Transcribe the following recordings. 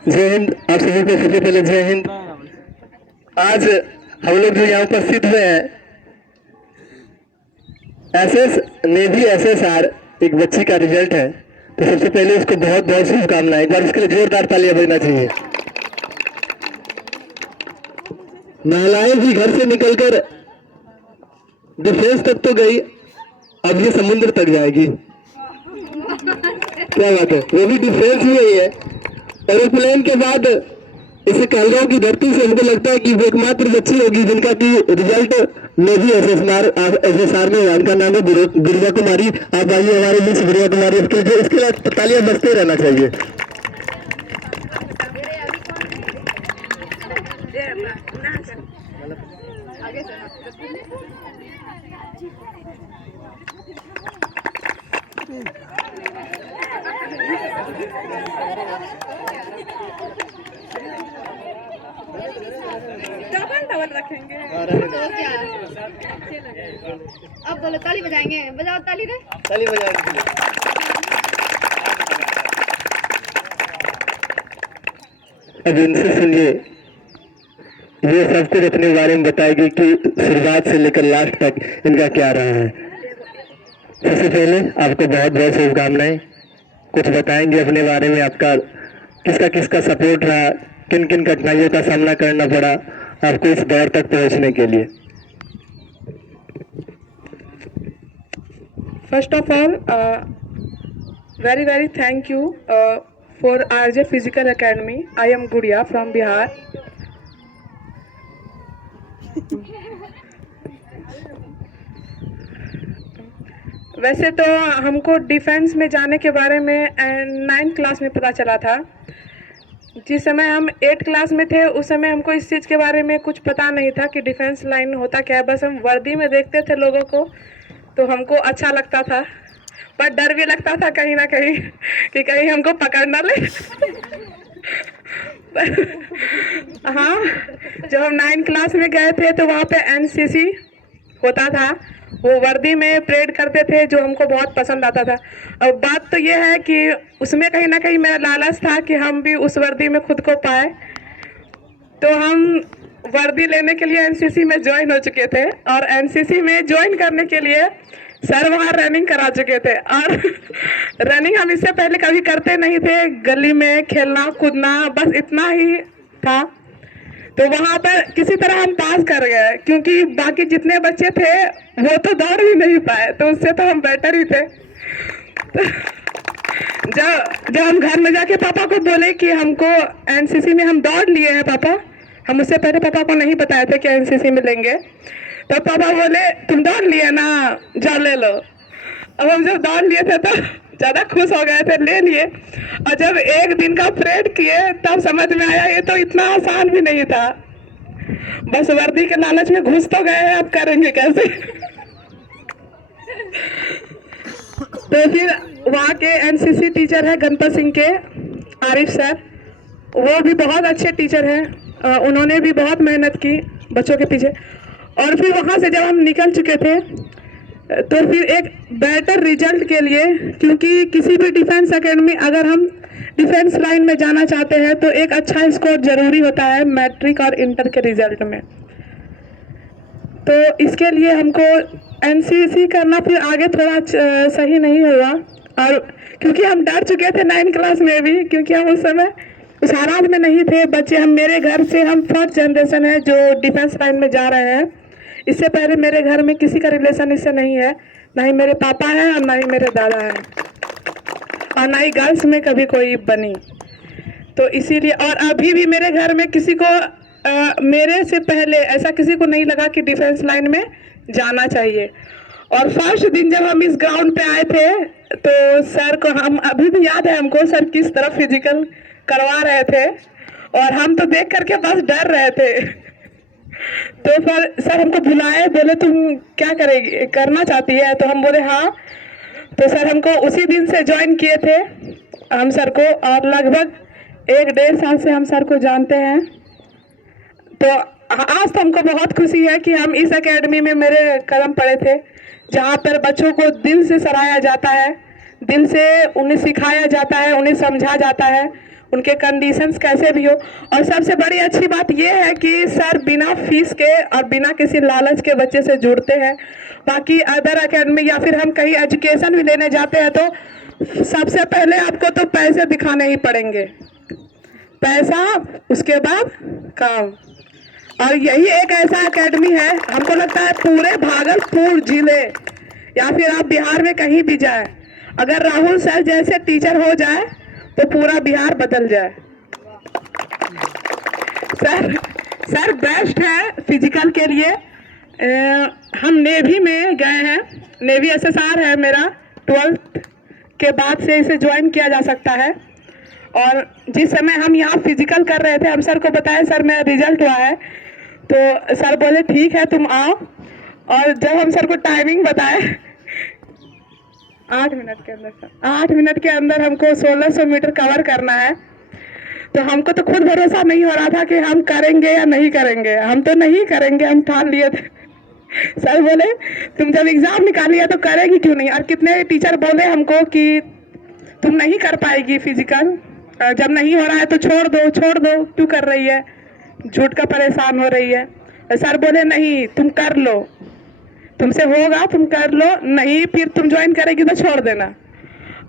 जय हिंद। आप सभी को सबसे पहले जय हिंद। आज हम लोग जो यहाँ उपस्थित हुए हैं, एसएस नेवी एसएसआर एक बच्ची का रिजल्ट है, तो सबसे पहले उसको बहुत बहुत शुभकामनाएं। एक बार उसके लिए जोरदार तालियां बजना चाहिए। महिलाएं भी घर से निकलकर डिफेंस तक तो गई, अब ये समुद्र तक जाएगी। क्या बात है, वो भी डिफेंस में ही है। एरोप्लेन के बाद इसे कहलगांव की धरती से हमको लगता है कि वो एकमात्र बच्ची होगी जिनका की रिजल्ट नेवी एसएसआर में हुआ। उनका नाम है गुड़िया कुमारी। आप आइए हमारे बीच गुड़िया कुमारी, इसके बाद तालियां बजते रहना चाहिए। डबल रखेंगे तो क्या अब बोलो ताली बजाएंगे, बजाओ ताली रे, ताली बजाएंगे। अब इनसे सुनिए, ये सब कुछ अपने बारे में बताएगी कि शुरुआत से लेकर लास्ट तक इनका क्या रहा है। सबसे पहले आपको बहुत बहुत शुभकामनाएं। कुछ बताएंगे अपने बारे में, आपका किसका किसका सपोर्ट रहा, किन किन कठिनाइयों का सामना करना पड़ा आपको इस दौर तक पहुंचने के लिए। First of all very very thank you for RJ Physical Academy. I am Gudiya from Bihar. वैसे तो हमको डिफेंस में जाने के बारे में 9th क्लास में पता चला था। जिस समय हम 8th क्लास में थे उस समय हमको इस चीज़ के बारे में कुछ पता नहीं था कि डिफेंस लाइन होता क्या है। बस हम वर्दी में देखते थे लोगों को तो हमको अच्छा लगता था, पर डर भी लगता था कहीं ना कहीं कि कहीं हमको पकड़ ना ले। हाँ, जब हम 9th क्लास में गए थे तो वहाँ पे एनसीसी होता था, वो वर्दी में परेड करते थे जो हमको बहुत पसंद आता था। और बात तो ये है कि उसमें कहीं ना कहीं मेरा लालच था कि हम भी उस वर्दी में खुद को पाए, तो हम वर्दी लेने के लिए एनसीसी में ज्वाइन हो चुके थे। और एनसीसी में ज्वाइन करने के लिए सर वहाँ रनिंग करा चुके थे, और रनिंग हम इससे पहले कभी करते नहीं थे। गली में खेलना कूदना बस इतना ही था। तो वहाँ पर किसी तरह हम पास कर गए, क्योंकि बाकी जितने बच्चे थे वो तो दौड़ भी नहीं पाए, तो उससे तो हम बेटर ही थे। जब हम घर में जाके पापा को बोले कि हमको एनसीसी में हम दौड़ लिए हैं पापा, हम उससे पहले पापा को नहीं बताया था कि एनसीसी में लेंगे, तो पापा बोले तुम दौड़ लिए ना, जाओ ले लो। अब हम जब दौड़ लिए थे तो ज़्यादा खुश हो गए थे, ले लिए। और जब एक दिन का परेड किए तब समझ में आया ये तो इतना आसान भी नहीं था। बस वर्दी के लालच में घुस तो गए हैं, अब करेंगे कैसे। तो फिर वहाँ के एनसीसी टीचर है गणपत सिंह के, आरिफ सर, वो भी बहुत अच्छे टीचर हैं। उन्होंने भी बहुत मेहनत की बच्चों के पीछे। और फिर वहाँ से जब हम निकल चुके थे तो फिर एक बेटर रिजल्ट के लिए, क्योंकि किसी भी डिफेंस एकेडमी अगर हम डिफेंस लाइन में जाना चाहते हैं तो एक अच्छा स्कोर जरूरी होता है मैट्रिक और इंटर के रिजल्ट में। तो इसके लिए हमको एनसीसी करना फिर आगे थोड़ा सही नहीं हुआ। और क्योंकि हम डर चुके थे 9th क्लास में भी, क्योंकि हम उस समय उस हालात में नहीं थे। बच्चे हम मेरे घर से हम 4th जनरेशन है जो डिफेंस लाइन में जा रहे हैं। इससे पहले मेरे घर में किसी का रिलेशन इससे नहीं है, ना ही मेरे पापा हैं और ना ही मेरे दादा हैं, और ना ही गर्ल्स में कभी कोई बनी। तो इसीलिए, और अभी भी मेरे घर में किसी को मेरे से पहले ऐसा किसी को नहीं लगा कि डिफेंस लाइन में जाना चाहिए। और फर्स्ट दिन जब हम इस ग्राउंड पे आए थे तो सर को, हम अभी भी याद है हमको, सर किस तरह फिजिकल करवा रहे थे और हम तो देख करके बस डर रहे थे। तो फिर सर हमको बुलाए, बोले तुम क्या करेगी, करना चाहती है? तो हम बोले हाँ। तो सर हमको उसी दिन से ज्वाइन किए थे हम सर को, और लगभग 1-1.5 साल से हम सर को जानते हैं। तो आज तो हमको बहुत खुशी है कि हम इस एकेडमी में मेरे कदम पड़े थे, जहाँ पर बच्चों को दिल से सराहा जाता है, दिल से उन्हें सिखाया जाता है, उन्हें समझा जाता है, उनके कंडीशंस कैसे भी हो। और सबसे बड़ी अच्छी बात ये है कि सर बिना फीस के और बिना किसी लालच के बच्चे से जुड़ते हैं। बाकी अदर एकेडमी या फिर हम कहीं एजुकेशन भी लेने जाते हैं तो सबसे पहले आपको तो पैसे दिखाने ही पड़ेंगे, पैसा उसके बाद काम। और यही एक ऐसा एकेडमी है, हमको लगता है पूरे भागलपुर जिले या फिर आप बिहार में कहीं भी जाए, अगर राहुल सर जैसे टीचर हो जाए तो पूरा बिहार बदल जाए। सर बेस्ट है फिजिकल के लिए। हम नेवी में गए हैं, नेवी एसएसआर है मेरा, 12th के बाद से इसे ज्वाइन किया जा सकता है। और जिस समय हम यहाँ फिजिकल कर रहे थे, हम सर को बताए सर मेरा रिजल्ट हुआ है, तो सर बोले ठीक है तुम आओ। और जब हम सर को टाइमिंग बताए 8 मिनट के अंदर, 8 मिनट के अंदर हमको 1600 मीटर कवर करना है, तो हमको तो खुद भरोसा नहीं हो रहा था कि हम करेंगे या नहीं करेंगे। हम तो नहीं करेंगे, हम ठान लिए थे। सर बोले तुम जब एग्जाम निकालिए तो करेगी क्यों नहीं। और कितने टीचर बोले हमको कि तुम नहीं कर पाएगी फिजिकल, जब नहीं हो रहा है तो छोड़ दो, क्यों कर रही है, झूठ का परेशान हो रही है। सर बोले नहीं तुम कर लो, तुमसे होगा तुम कर लो, नहीं फिर तुम ज्वाइन करेगी तो छोड़ देना।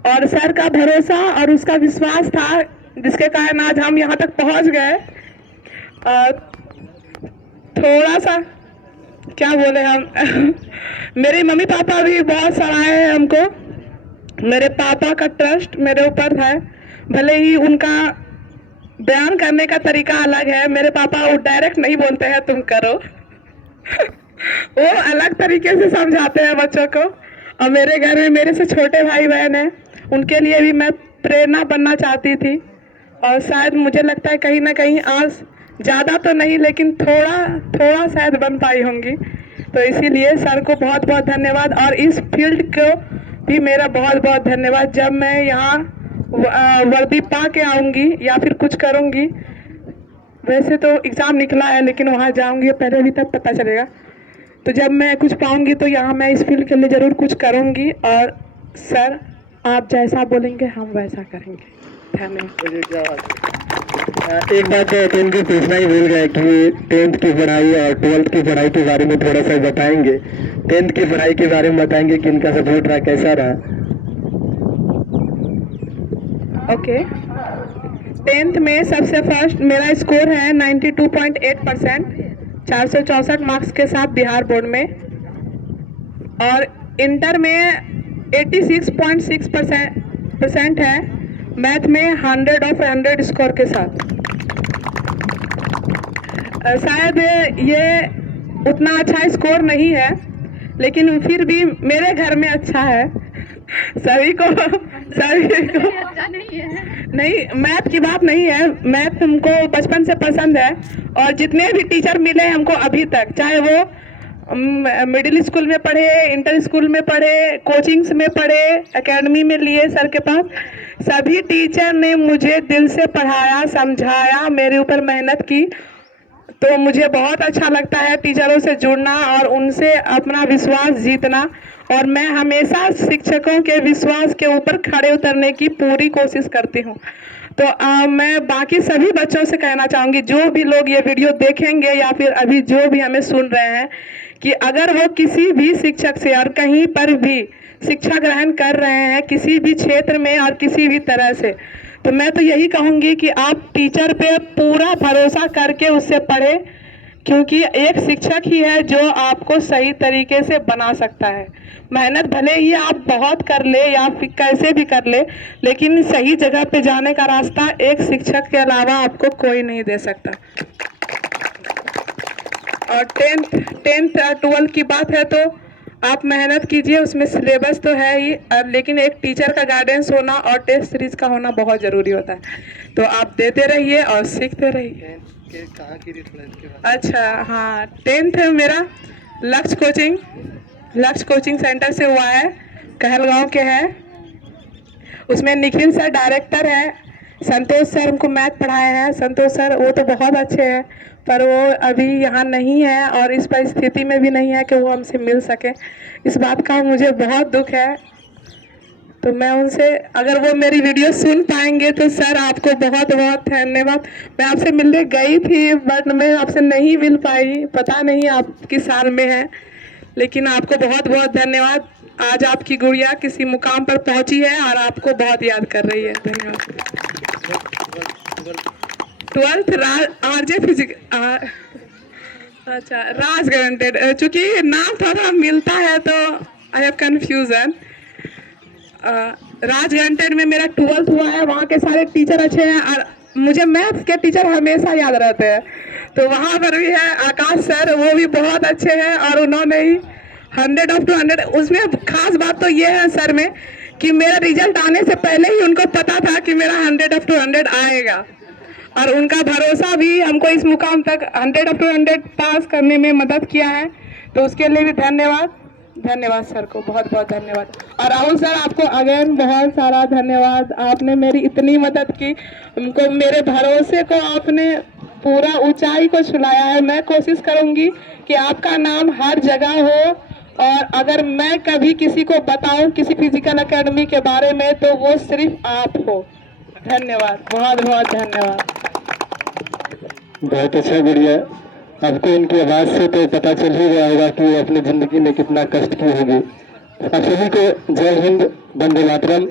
और सर का भरोसा और उसका विश्वास था जिसके कारण आज हम यहाँ तक पहुँच गए। थोड़ा सा क्या बोले हम मेरे मम्मी पापा भी बहुत सराहे हैं हमको, मेरे पापा का ट्रस्ट मेरे ऊपर है, भले ही उनका बयान करने का तरीका अलग है। मेरे पापा वो डायरेक्ट नहीं बोलते हैं तुम करो वो अलग तरीके से समझाते हैं बच्चों को। और मेरे घर में मेरे से छोटे भाई बहन हैं, उनके लिए भी मैं प्रेरणा बनना चाहती थी। और शायद मुझे लगता है कहीं ना कहीं आज ज़्यादा तो नहीं लेकिन थोड़ा शायद बन पाई होंगी। तो इसीलिए सर को बहुत बहुत धन्यवाद। और इस फील्ड को भी मेरा बहुत बहुत धन्यवाद। जब मैं यहाँ वर्दी पा के आऊँगी या फिर कुछ करूँगी, वैसे तो एग्ज़ाम निकला है लेकिन वहाँ जाऊँगी पहले भी तब पता चलेगा। तो जब मैं कुछ पाऊँगी तो यहाँ मैं इस फील्ड के लिए ज़रूर कुछ करूँगी। और सर आप जैसा बोलेंगे हम वैसा करेंगे। धन्यवाद। एक बात इनकी पूछना ही भूल गए कि 10th की पढ़ाई और 12th की पढ़ाई के बारे में थोड़ा सा बताएंगे। 10th की पढ़ाई के बारे में बताएंगे कि इनका सपोर्ट रहा, कैसा रहा। ओके 10th में सबसे फर्स्ट मेरा स्कोर है 92.8%, 464 मार्क्स के साथ बिहार बोर्ड में। और इंटर में 86.6% है, मैथ में 100 ऑफ 100 स्कोर के साथ। शायद ये उतना अच्छा स्कोर नहीं है लेकिन फिर भी मेरे घर में अच्छा है। सभी को नहीं, मैथ की बात नहीं है, मैथ हमको बचपन से पसंद है। और जितने भी टीचर मिले हमको अभी तक, चाहे वो मिडिल स्कूल में पढ़े, इंटर स्कूल में पढ़े, कोचिंग्स में पढ़े, एकेडमी में लिए सर के पास, सभी टीचर ने मुझे दिल से पढ़ाया, समझाया, मेरे ऊपर मेहनत की। तो मुझे बहुत अच्छा लगता है टीचरों से जुड़ना और उनसे अपना विश्वास जीतना। और मैं हमेशा शिक्षकों के विश्वास के ऊपर खड़े उतरने की पूरी कोशिश करती हूँ। तो मैं बाकी सभी बच्चों से कहना चाहूँगी, जो भी लोग ये वीडियो देखेंगे या फिर अभी जो भी हमें सुन रहे हैं, कि अगर वो किसी भी शिक्षक से और कहीं पर भी शिक्षा ग्रहण कर रहे हैं, किसी भी क्षेत्र में और किसी भी तरह से, तो मैं तो यही कहूँगी कि आप टीचर पे पूरा भरोसा करके उससे पढ़े, क्योंकि एक शिक्षक ही है जो आपको सही तरीके से बना सकता है। मेहनत भले ही आप बहुत कर ले या फिर कैसे भी कर ले, लेकिन सही जगह पे जाने का रास्ता एक शिक्षक के अलावा आपको कोई नहीं दे सकता। और 10th 12th की बात है तो आप मेहनत कीजिए, उसमें सिलेबस तो है ही, लेकिन एक टीचर का गाइडेंस होना और टेस्ट सीरीज का होना बहुत ज़रूरी होता है। तो आप देते रहिए और सीखते रहिए। कहाँ की थी थोड़ा इसके बाद? अच्छा हाँ, 10th मेरा लक्ष्य कोचिंग सेंटर से हुआ है, कहलगांव के है। उसमें निखिल सर डायरेक्टर है, संतोष सर हमको मैथ पढ़ाए हैं। संतोष सर वो तो बहुत अच्छे हैं, पर वो अभी यहाँ नहीं है और इस परिस्थिति में भी नहीं है कि वो हमसे मिल सके। इस बात का मुझे बहुत दुख है। तो मैं उनसे, अगर वो मेरी वीडियो सुन पाएंगे तो सर आपको बहुत बहुत धन्यवाद। मैं आपसे मिलने गई थी बट मैं आपसे नहीं मिल पाई, पता नहीं आप किस साल में है, लेकिन आपको बहुत बहुत धन्यवाद। आज आपकी गुड़िया किसी मुकाम पर पहुंची है और आपको बहुत याद कर रही है। धन्यवाद। 12th आरजे फिजिक, अच्छा राज गारंटेड, चूंकि नाम थोड़ा मिलता है तो I have confusion. Raj guaranteed में मेरा 12th हुआ है, वहाँ के सारे टीचर अच्छे हैं और मुझे मैथ्स के टीचर हमेशा याद रहते हैं। तो वहाँ पर भी है आकाश सर, वो भी बहुत अच्छे हैं और उन्होंने ही 100 of 200। उसमें खास बात तो ये है सर में कि मेरा रिजल्ट आने से पहले ही उनको पता था कि मेरा 100 of 200 आएगा और उनका भरोसा भी हमको इस मुकाम तक 100 of 200 पास करने में मदद किया है। तो उसके लिए भी धन्यवाद, धन्यवाद सर को, बहुत बहुत धन्यवाद। और राहुल सर आपको अगेन बहुत सारा धन्यवाद, आपने मेरी इतनी मदद की, उनको मेरे भरोसे को आपने पूरा ऊंचाई को छुलाया है। मैं कोशिश करूंगी कि आपका नाम हर जगह हो और अगर मैं कभी किसी को बताऊं किसी फिजिकल एकेडमी के बारे में तो वो सिर्फ आप हो। धन्यवाद, बहुत बहुत धन्यवाद। बहुत अच्छा गुड़िया, आपको इनकी आवाज़ से तो पता चल ही गया होगा कि वो अपनी ज़िंदगी में कितना कष्ट की होगी। आप सभी को जय हिंद, वंदे मातरम।